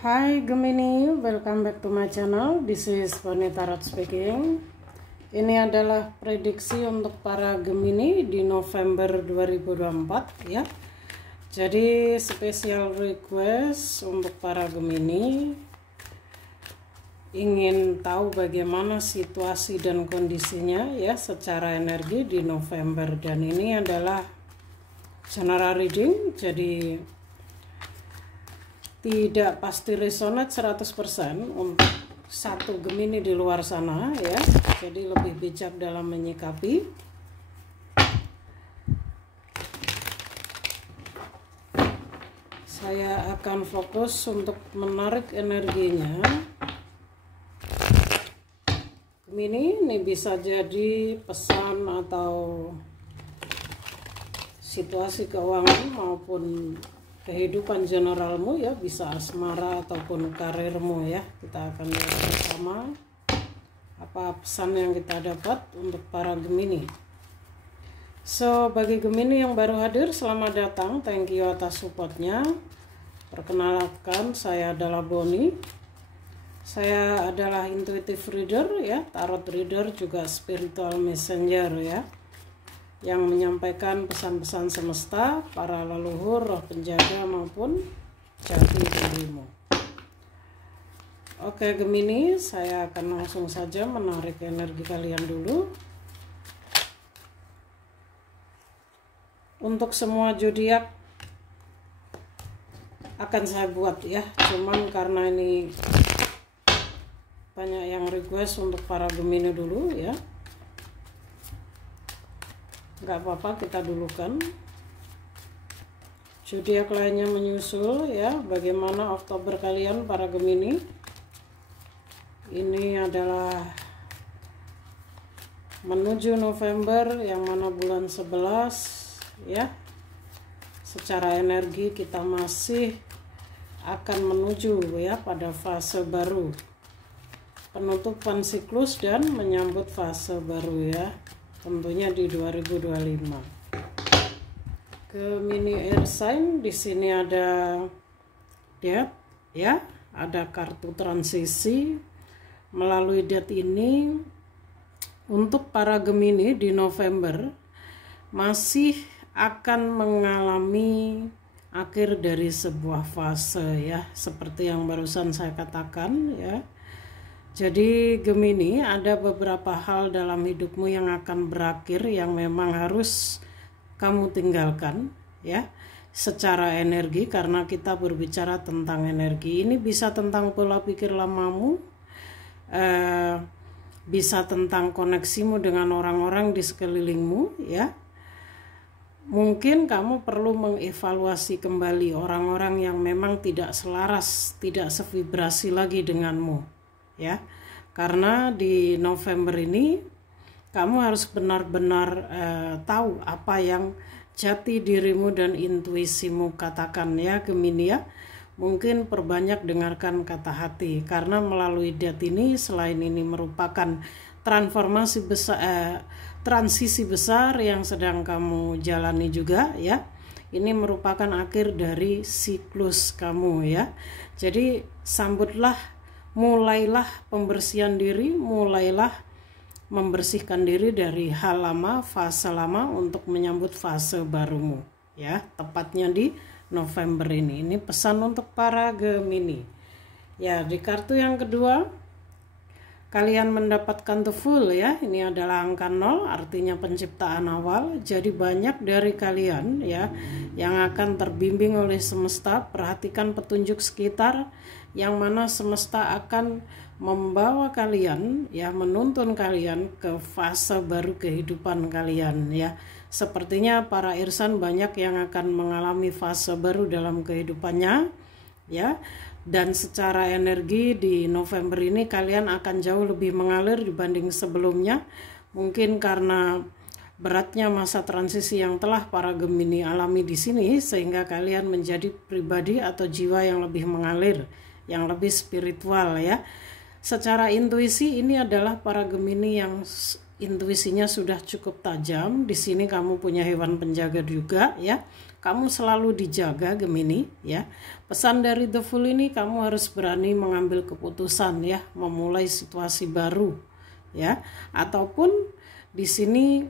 Hi Gemini, welcome back to my channel. This is Bonnie Tarot speaking. Ini adalah prediksi untuk para Gemini di November 2024 ya. Jadi special request untuk para Gemini, ingin tahu bagaimana situasi dan kondisinya ya secara energi di November, dan ini adalah general reading, jadi tidak pasti resonate 100% untuk satu Gemini di luar sana ya. Jadi lebih bijak dalam menyikapi. Saya akan fokus untuk menarik energinya. Gemini ini bisa jadi pesan atau situasi keuangan maupun kehidupan generalmu ya, bisa asmara ataupun karirmu ya. Kita akan lihat bersama apa pesan yang kita dapat untuk para Gemini. So, bagi Gemini yang baru hadir, selamat datang, thank you atas supportnya. Perkenalkan, saya adalah Bonnie. Saya adalah intuitive reader ya, tarot reader, juga spiritual messenger ya, yang menyampaikan pesan-pesan semesta, para leluhur, roh penjaga maupun jati dirimu. Oke Gemini, saya akan langsung saja menarik energi kalian dulu. Untuk semua zodiak akan saya buat ya, cuman karena ini banyak yang request untuk para Gemini dulu ya, nggak apa-apa, kita dulukan. Zodiak lainnya menyusul ya. Bagaimana Oktober kalian para Gemini? Ini adalah menuju November, yang mana bulan 11 ya. Secara energi kita masih akan menuju ya pada fase baru, penutupan siklus dan menyambut fase baru ya, tentunya di 2025. Gemini air sign, di sini ada Death ya, ada kartu transisi. Melalui Death ini untuk para Gemini di November masih akan mengalami akhir dari sebuah fase ya, seperti yang barusan saya katakan ya. Jadi Gemini, ada beberapa hal dalam hidupmu yang akan berakhir, yang memang harus kamu tinggalkan ya secara energi, karena kita berbicara tentang energi. Ini bisa tentang pola pikir lamamu, bisa tentang koneksimu dengan orang-orang di sekelilingmu ya. Mungkin kamu perlu mengevaluasi kembali orang-orang yang memang tidak selaras, tidak sevibrasi lagi denganmu ya, karena di November ini kamu harus benar-benar tahu apa yang jati dirimu dan intuisimu katakan ya Gemini ya. Mungkin perbanyak dengarkan kata hati, karena melalui Death ini, selain ini merupakan transformasi besar, transisi besar yang sedang kamu jalani juga ya. Ini merupakan akhir dari siklus kamu ya. Jadi sambutlah, mulailah pembersihan diri, mulailah membersihkan diri dari hal lama, fase lama, untuk menyambut fase barumu ya, tepatnya di November ini. Ini pesan untuk para Gemini ya. Di kartu yang kedua kalian mendapatkan the Fool ya. Ini adalah angka 0, artinya penciptaan awal. Jadi banyak dari kalian ya yang akan terbimbing oleh semesta. Perhatikan petunjuk sekitar, yang mana semesta akan membawa kalian ya, menuntun kalian ke fase baru kehidupan kalian ya. Sepertinya para Irsan banyak yang akan mengalami fase baru dalam kehidupannya ya. Dan secara energi di November ini kalian akan jauh lebih mengalir dibanding sebelumnya. Mungkin karena beratnya masa transisi yang telah para Gemini alami di sini, sehingga kalian menjadi pribadi atau jiwa yang lebih mengalir, yang lebih spiritual ya. Secara intuisi ini adalah para Gemini yang intuisinya sudah cukup tajam. Di sini kamu punya hewan penjaga juga ya. Kamu selalu dijaga Gemini ya. Pesan dari The Fool ini, kamu harus berani mengambil keputusan ya, memulai situasi baru ya. Ataupun di sini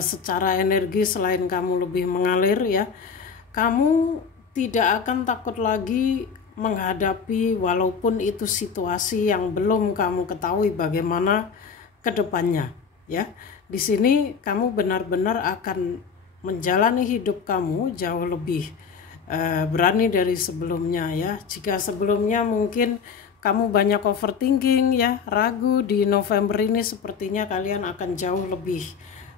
secara energi selain kamu lebih mengalir ya, kamu tidak akan takut lagi menghadapi walaupun itu situasi yang belum kamu ketahui bagaimana ke depannya ya. Di sini kamu benar-benar akan menjalani hidup kamu jauh lebih berani dari sebelumnya ya. Jika sebelumnya mungkin kamu banyak overthinking ya, ragu, di November ini sepertinya kalian akan jauh lebih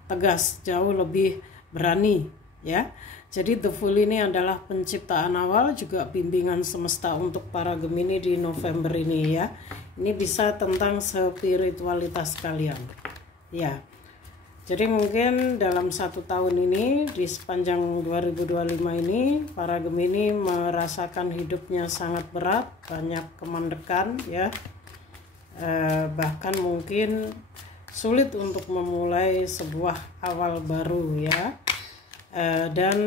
tegas, jauh lebih berani ya. Jadi The Fool ini adalah penciptaan awal, juga bimbingan semesta untuk para Gemini di November ini ya. Ini bisa tentang spiritualitas kalian ya. Jadi mungkin dalam 1 tahun ini, di sepanjang 2025 ini, para Gemini merasakan hidupnya sangat berat, banyak kemandekan ya, bahkan mungkin sulit untuk memulai sebuah awal baru ya. Dan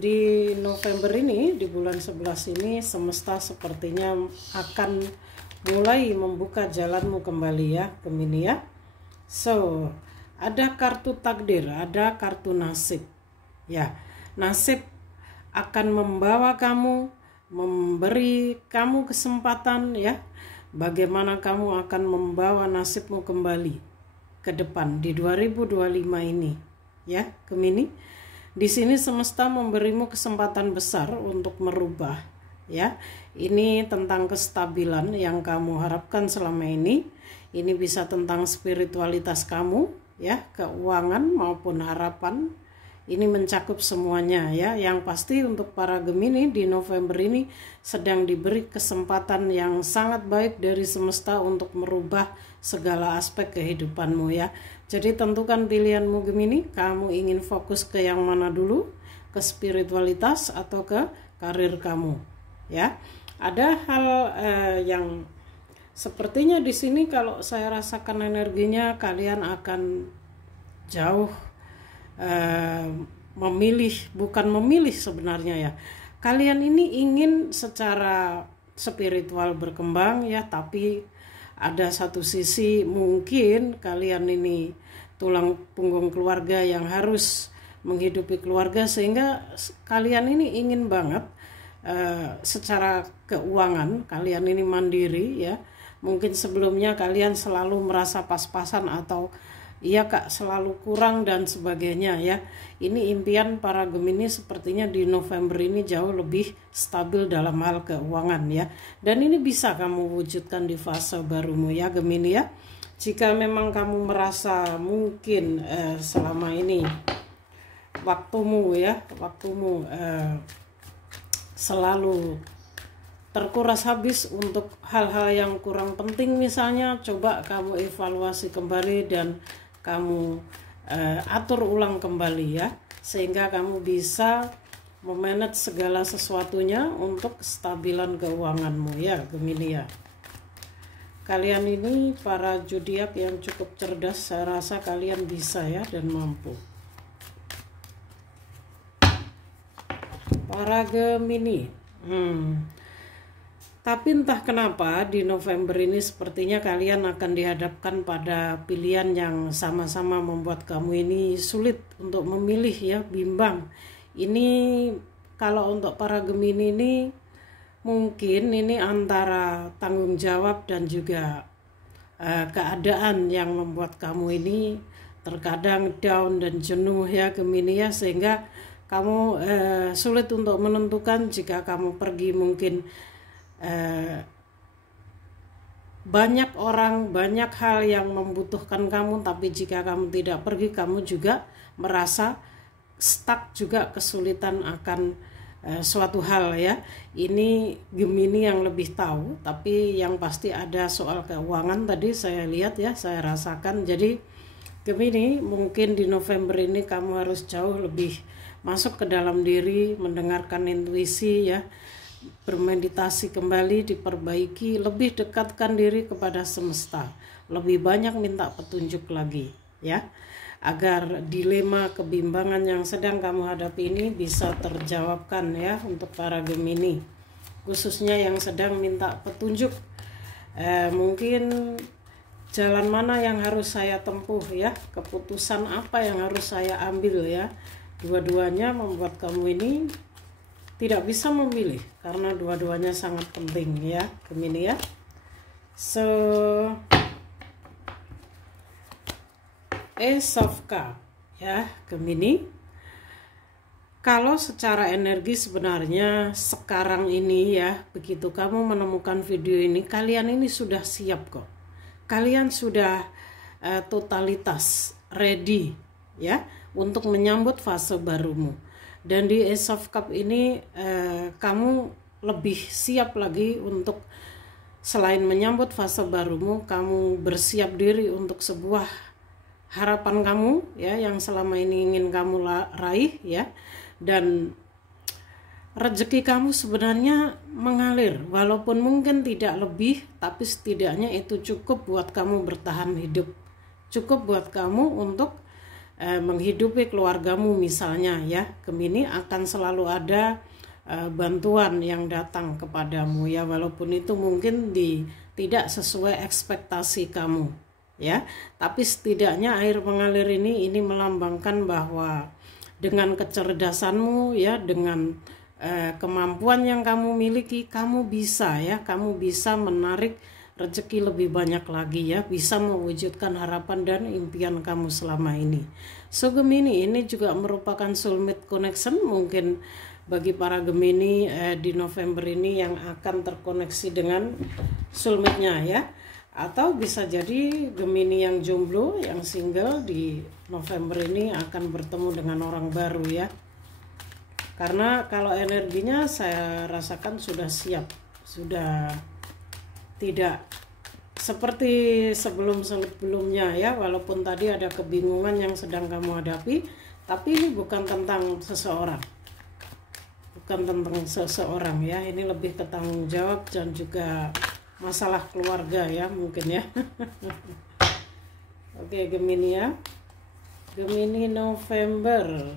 di November ini, di bulan 11 ini, semesta sepertinya akan mulai membuka jalanmu kembali ya Gemini ya. So, ada kartu takdir, ada kartu nasib ya. Nasib akan membawa kamu, memberi kamu kesempatan ya, bagaimana kamu akan membawa nasibmu kembali ke depan di 2025 ini ya Gemini. Di sini semesta memberimu kesempatan besar untuk merubah ya. Ini tentang kestabilan yang kamu harapkan selama ini. Ini bisa tentang spiritualitas kamu ya, keuangan maupun harapan. Ini mencakup semuanya ya. Yang pasti untuk para Gemini di November ini sedang diberi kesempatan yang sangat baik dari semesta untuk merubah segala aspek kehidupanmu ya. Jadi tentukan pilihanmu Gemini, kamu ingin fokus ke yang mana dulu, ke spiritualitas atau ke karir kamu ya. Ada hal yang sepertinya di sini kalau saya rasakan energinya, kalian akan jauh memilih, bukan memilih sebenarnya ya. Kalian ini ingin secara spiritual berkembang ya, tapi ada satu sisi mungkin kalian ini tulang punggung keluarga yang harus menghidupi keluarga, sehingga kalian ini ingin banget secara keuangan kalian ini mandiri ya. Mungkin sebelumnya kalian selalu merasa pas-pasan atau iya kak selalu kurang dan sebagainya ya. Ini impian para Gemini sepertinya di November ini jauh lebih stabil dalam hal keuangan ya. Dan ini bisa kamu wujudkan di fase barumu ya Gemini ya. Jika memang kamu merasa mungkin selama ini waktumu selalu terkuras habis untuk hal-hal yang kurang penting misalnya, coba kamu evaluasi kembali dan kamu atur ulang kembali ya, sehingga kamu bisa memanage segala sesuatunya untuk kestabilan keuanganmu ya Gemini ya. Kalian ini para zodiak yang cukup cerdas, saya rasa kalian bisa ya dan mampu. Para Gemini tapi entah kenapa di November ini sepertinya kalian akan dihadapkan pada pilihan yang sama-sama membuat kamu ini sulit untuk memilih ya, bimbang. Ini kalau untuk para Gemini ini mungkin ini antara tanggung jawab dan juga keadaan yang membuat kamu ini terkadang down dan jenuh ya Gemini ya, sehingga kamu sulit untuk menentukan. Jika kamu pergi mungkin banyak orang, banyak hal yang membutuhkan kamu, tapi jika kamu tidak pergi kamu juga merasa stuck, juga kesulitan akan suatu hal ya. Ini Gemini yang lebih tahu, tapi yang pasti ada soal keuangan tadi saya lihat ya, saya rasakan. Jadi Gemini mungkin di November ini kamu harus jauh lebih masuk ke dalam diri, mendengarkan intuisi ya, bermeditasi kembali, diperbaiki, lebih dekatkan diri kepada semesta. lebih banyak minta petunjuk lagi ya, agar dilema kebimbangan yang sedang kamu hadapi ini bisa terjawabkan ya untuk para Gemini, khususnya yang sedang minta petunjuk. Mungkin jalan mana yang harus saya tempuh ya, keputusan apa yang harus saya ambil ya. Dua-duanya membuat kamu ini tidak bisa memilih karena dua-duanya sangat penting ya Gemini ya. So Ace of Cups ya Gemini. Kalau secara energi sebenarnya sekarang ini ya, begitu kamu menemukan video ini, kalian ini sudah siap kok. Kalian sudah totalitas ready ya untuk menyambut fase barumu. Dan di Ace of Cups ini kamu lebih siap lagi untuk selain menyambut fase barumu, kamu bersiap diri untuk sebuah harapan kamu ya yang selama ini ingin kamu raih ya. Dan rezeki kamu sebenarnya mengalir, walaupun mungkin tidak lebih, tapi setidaknya itu cukup buat kamu bertahan hidup, cukup buat kamu untuk menghidupi keluargamu misalnya ya. Gemini, akan selalu ada bantuan yang datang kepadamu ya, walaupun itu mungkin tidak sesuai ekspektasi kamu ya, tapi setidaknya air mengalir ini melambangkan bahwa dengan kecerdasanmu ya, dengan kemampuan yang kamu miliki, kamu bisa ya, kamu bisa menarik rezeki lebih banyak lagi ya, bisa mewujudkan harapan dan impian kamu selama ini. So Gemini, ini juga merupakan soulmate connection mungkin bagi para Gemini di November ini yang akan terkoneksi dengan soulmate-nya ya. Atau bisa jadi Gemini yang jomblo, yang single di November ini akan bertemu dengan orang baru ya. Karena kalau energinya saya rasakan sudah siap, sudah tidak seperti sebelumnya ya. Walaupun tadi ada kebingungan yang sedang kamu hadapi, tapi ini bukan tentang seseorang, bukan tentang seseorang ya. Ini lebih ke tanggung jawab dan juga masalah keluarga ya mungkin ya. Oke Gemini ya, Gemini November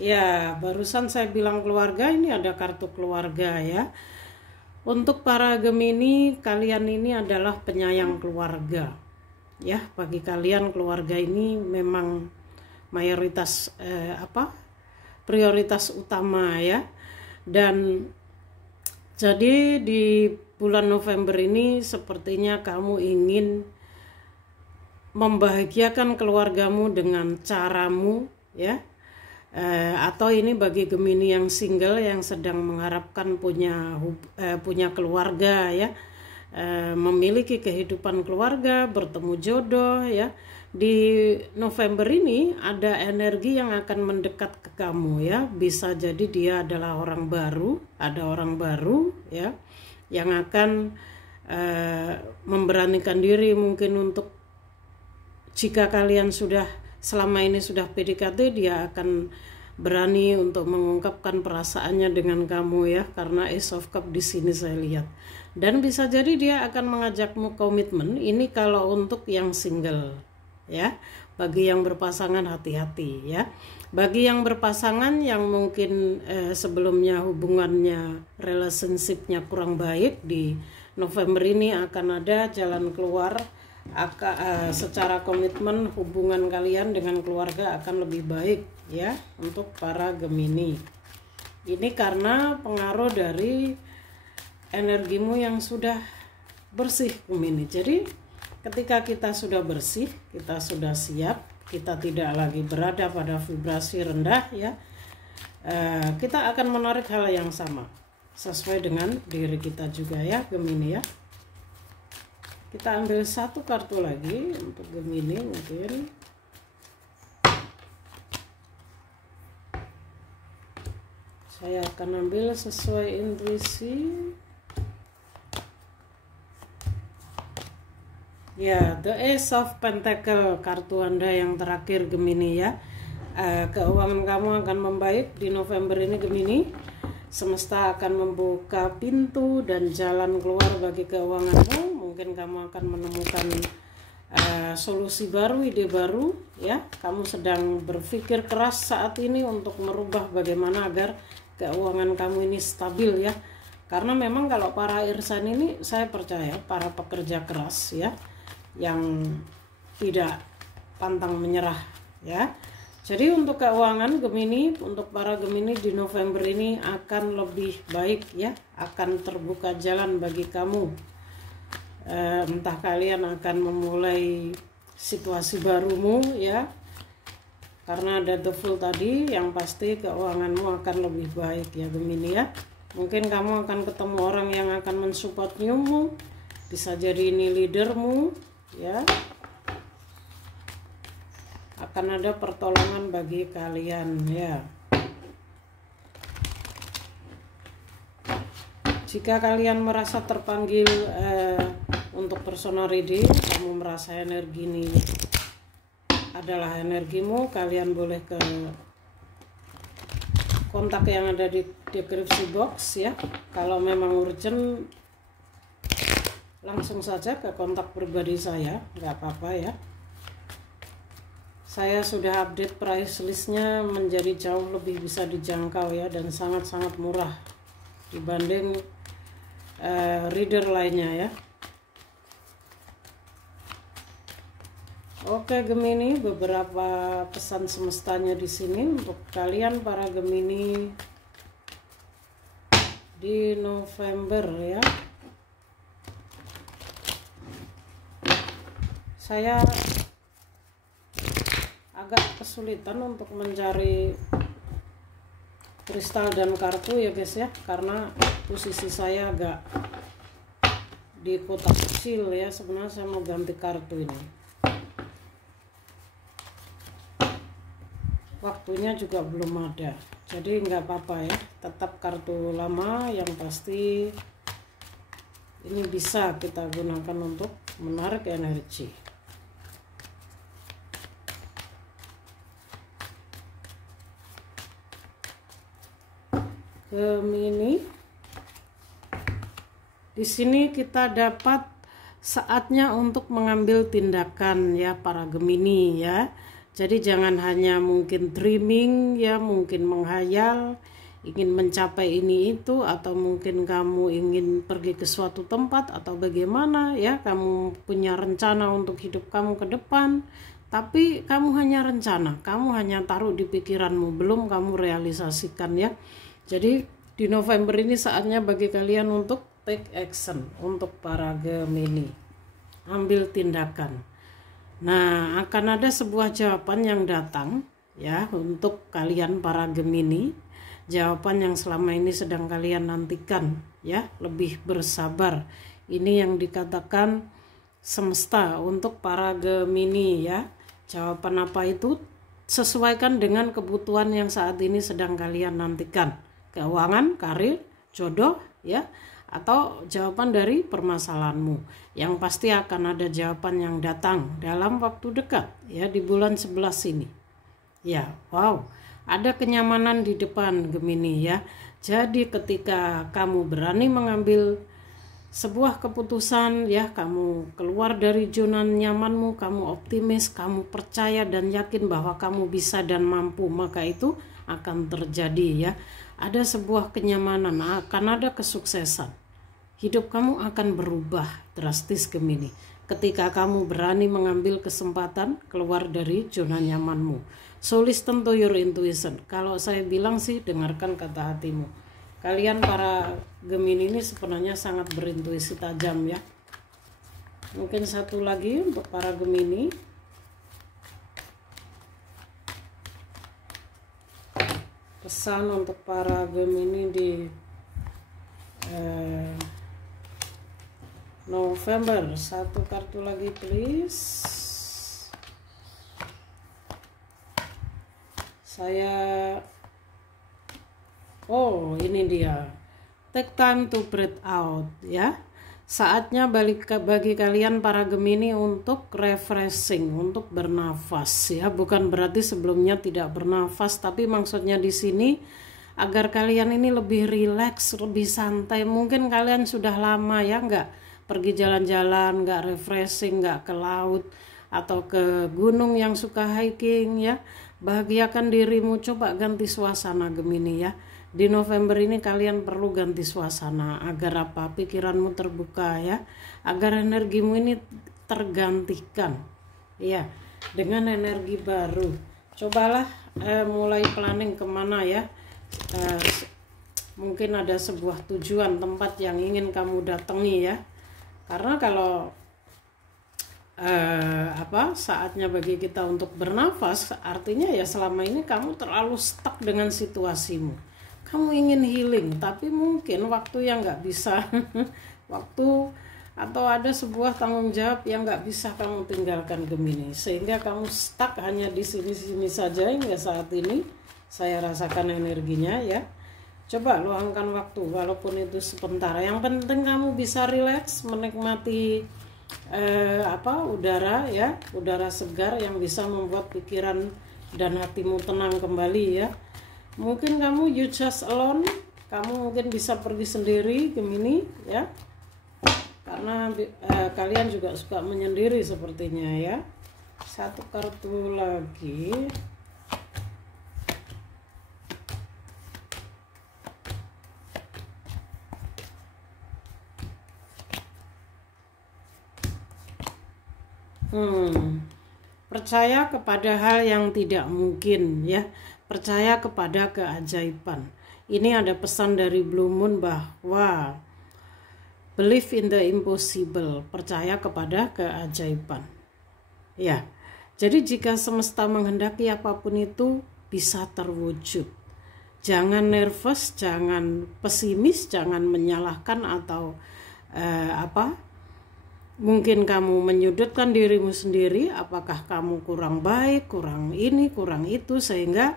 ya. Barusan saya bilang keluarga, ini ada kartu keluarga ya. Untuk para Gemini, kalian ini adalah penyayang keluarga ya. Bagi kalian keluarga ini memang mayoritas prioritas utama ya. Dan jadi di bulan November ini sepertinya kamu ingin membahagiakan keluargamu dengan caramu ya. Atau ini bagi Gemini yang single yang sedang mengharapkan punya keluarga ya, memiliki kehidupan keluarga, bertemu jodoh ya. Di November ini ada energi yang akan mendekat ke kamu ya. Bisa jadi dia adalah orang baru, ada orang baru ya yang akan memberanikan diri mungkin untuk, jika kalian sudah selama ini sudah PDKT, dia akan berani untuk mengungkapkan perasaannya dengan kamu ya, karena Ace of Cups di sini saya lihat. Dan bisa jadi dia akan mengajakmu komitmen. Ini kalau untuk yang single ya. Bagi yang berpasangan hati-hati ya. Bagi yang berpasangan yang mungkin sebelumnya hubungannya, relationship-nya kurang baik, di November ini akan ada jalan keluar. Secara komitmen hubungan kalian dengan keluarga akan lebih baik ya untuk para Gemini. Ini karena pengaruh dari energimu yang sudah bersih Gemini. Jadi ketika kita sudah bersih, kita sudah siap, kita tidak lagi berada pada vibrasi rendah ya, kita akan menarik hal yang sama sesuai dengan diri kita juga ya Gemini ya. Kita ambil satu kartu lagi untuk Gemini mungkin. Saya akan ambil sesuai intuisi. Ya, The Ace of Pentacle, kartu Anda yang terakhir Gemini ya. Keuangan kamu akan membaik di November ini Gemini. semesta akan membuka pintu dan jalan keluar bagi keuanganmu. Mungkin kamu akan menemukan solusi baru, ide baru, ya. Kamu sedang berpikir keras saat ini untuk merubah bagaimana agar keuangan kamu ini stabil, ya. Karena memang kalau para irsan ini, saya percaya para pekerja keras, ya, yang tidak pantang menyerah, ya. Jadi untuk keuangan Gemini, untuk para Gemini di November ini akan lebih baik, ya, akan terbuka jalan bagi kamu. Entah kalian akan memulai situasi barumu, ya, karena ada the Fool tadi, yang pasti keuanganmu akan lebih baik, ya Gemini, ya. Mungkin kamu akan ketemu orang yang akan mensupport newmu, bisa jadi ini leadermu, ya. Akan ada pertolongan bagi kalian, ya. Jika kalian merasa terpanggil untuk personal reading, kamu merasa energi ini adalah energimu, kalian boleh ke kontak yang ada di deskripsi box, ya. Kalau memang urgent, langsung saja ke kontak pribadi saya, nggak apa-apa, ya. Saya sudah update price listnya menjadi jauh lebih bisa dijangkau, ya, dan sangat-sangat murah dibanding reader lainnya, ya. Oke Gemini, beberapa pesan semestanya di sini untuk kalian para Gemini di November, ya. Saya agak kesulitan untuk mencari kristal dan kartu, ya guys, ya, karena posisi saya agak di kotak kecil, ya. Sebenarnya saya mau ganti kartu ini, waktunya juga belum ada, jadi nggak apa-apa, ya, tetap kartu lama. Yang pasti ini bisa kita gunakan untuk menarik energi. Gemini, di sini kita dapat saatnya untuk mengambil tindakan, ya para Gemini, ya. Jadi jangan hanya mungkin dreaming, ya, mungkin menghayal, ingin mencapai ini itu, atau mungkin kamu ingin pergi ke suatu tempat atau bagaimana, ya, kamu punya rencana untuk hidup kamu ke depan, tapi kamu hanya rencana, kamu hanya taruh di pikiranmu, belum kamu realisasikan, ya. Jadi di November ini saatnya bagi kalian untuk take action, untuk para Gemini, ambil tindakan. Nah, akan ada sebuah jawaban yang datang, ya, untuk kalian para Gemini. Jawaban yang selama ini sedang kalian nantikan, ya, lebih bersabar. Ini yang dikatakan semesta untuk para Gemini, ya. Jawaban apa itu? Sesuaikan dengan kebutuhan yang saat ini sedang kalian nantikan. Keuangan, karir, jodoh, ya, atau jawaban dari permasalahanmu. Yang pasti akan ada jawaban yang datang dalam waktu dekat, ya, di bulan 11 ini. Ya, wow, ada kenyamanan di depan Gemini, ya. Jadi ketika kamu berani mengambil sebuah keputusan, ya, kamu keluar dari zona nyamanmu, kamu optimis, kamu percaya dan yakin bahwa kamu bisa dan mampu, maka itu akan terjadi, ya. Ada sebuah kenyamanan, akan ada kesuksesan. Hidup kamu akan berubah drastis Gemini ketika kamu berani mengambil kesempatan keluar dari zona nyamanmu. So listen to your intuition. Kalau saya bilang sih, dengarkan kata hatimu. Kalian para Gemini ini sebenarnya sangat berintuisi tajam, ya. Mungkin satu lagi untuk para Gemini. Pesan untuk para Gemini di November. Satu kartu lagi please. Ini dia. Take time to breathe out, ya. Saatnya bagi kalian para Gemini untuk refreshing, untuk bernafas, ya. Bukan berarti sebelumnya tidak bernafas, tapi maksudnya di sini agar kalian ini lebih rileks, lebih santai. Mungkin kalian sudah lama ya nggak pergi jalan-jalan, nggak refreshing, nggak ke laut atau ke gunung yang suka hiking ya. Bahagiakan dirimu, coba ganti suasana Gemini ya. Di November ini kalian perlu ganti suasana agar apa? Pikiranmu terbuka ya, agar energimu ini tergantikan ya dengan energi baru. Cobalah mulai planning kemana ya. Mungkin ada sebuah tujuan tempat yang ingin kamu datangi ya. Karena kalau saatnya bagi kita untuk bernafas, artinya ya selama ini kamu terlalu stuck dengan situasimu. Kamu ingin healing, tapi mungkin waktu yang nggak bisa, waktu atau ada sebuah tanggung jawab yang nggak bisa kamu tinggalkan Gemini, sehingga kamu stuck hanya di sini-sini saja hingga saat ini. Saya rasakan energinya ya. Coba luangkan waktu, walaupun itu sebentar. Yang penting kamu bisa rileks, menikmati udara ya, udara segar yang bisa membuat pikiran dan hatimu tenang kembali ya. Mungkin kamu you just alone, kamu mungkin bisa pergi sendiri Gemini ya, karena kalian juga suka menyendiri sepertinya ya. Satu kartu lagi. Percaya kepada hal yang tidak mungkin ya, percaya kepada keajaiban. Ini ada pesan dari Blue Moon bahwa believe in the impossible, percaya kepada keajaiban ya. Jadi jika semesta menghendaki apapun itu bisa terwujud. Jangan nervous, jangan pesimis, jangan menyalahkan atau mungkin kamu menyudutkan dirimu sendiri, apakah kamu kurang baik, kurang ini, kurang itu, sehingga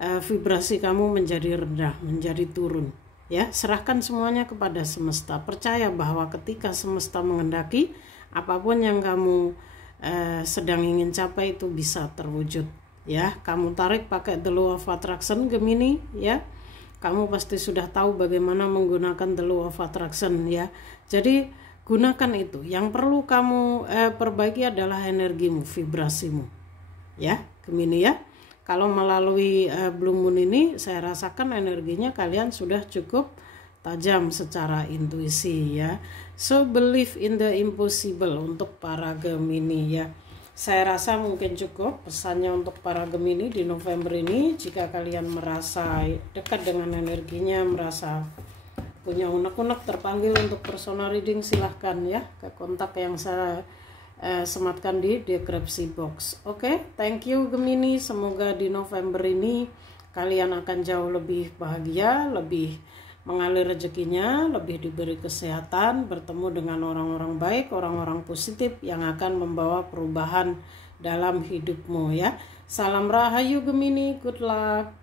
vibrasi kamu menjadi rendah, menjadi turun ya. Serahkan semuanya kepada semesta, percaya bahwa ketika semesta menghendaki, apapun yang kamu sedang ingin capai itu bisa terwujud ya. Kamu tarik pakai the law of attraction Gemini ya. Kamu pasti sudah tahu bagaimana menggunakan the law of attraction ya. Jadi gunakan itu. Yang perlu kamu perbaiki adalah energimu, vibrasimu ya Gemini ya. Kalau melalui Blue Moon ini saya rasakan energinya kalian sudah cukup tajam secara intuisi ya. So believe in the impossible untuk para Gemini ya. Saya rasa mungkin cukup pesannya untuk para Gemini di November ini. Jika kalian merasa dekat dengan energinya, merasa punya unek-unek terpanggil untuk personal reading, silahkan ya ke kontak yang saya sematkan di deskripsi box. Oke, thank you Gemini. Semoga di November ini kalian akan jauh lebih bahagia, lebih mengalir rezekinya, lebih diberi kesehatan, bertemu dengan orang-orang baik, orang-orang positif yang akan membawa perubahan dalam hidupmu ya. Salam Rahayu Gemini, good luck.